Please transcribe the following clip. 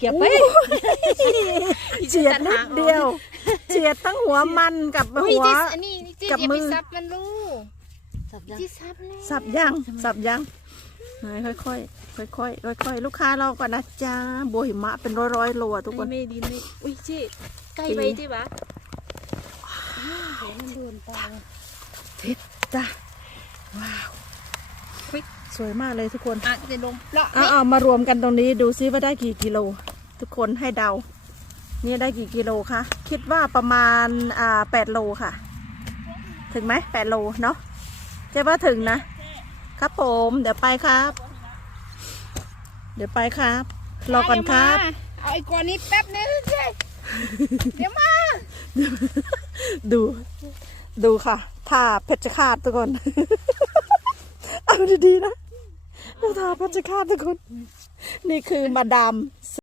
เก็บไปเฉียดนิดเดียวเฉียดทั้งหัวมันกับอุ้ยหัวจิอันนี้นี่จิกับอย่ามืไปอซับมันลูกสับยังจิซับเลยสับยังสับยังไหนค่อยๆค่อยๆค่อยๆลูกค้าเราก่อนนะจ้าบัวหิมะเป็นร้อยร้อยๆโลอะทุกคนไม่ดีไม่อุ้ยจิใกล้ไปจิบะเห็นมันโดนตาทิศจ้าว้าวเฮ้ยสวยมากเลยทุกคนอะจะลงเปลาะเอาเอามารวมกันตรงนี้ดูซิว่าได้กี่กิโล ทุกคนให้เดา นี่ได้กี่กิโลคะ คิดว่าประมาณอ่าแปดโลค่ะ ถึงไหมแปดโลเนาะเจ๊ว่าถึงนะ ครับผม เดี๋ยวไปครับ เดี๋ยวไปครับ รอก่อนครับ เอาไอ้ก้อนนี้แป๊บนึงเจ๊เดี๋ยวมา ดู ดูค่ะท่าเพชรฆาตทุกคน เอาดีๆนะดูท่าเพชรฆาตทุกคน นี่คือมาดาม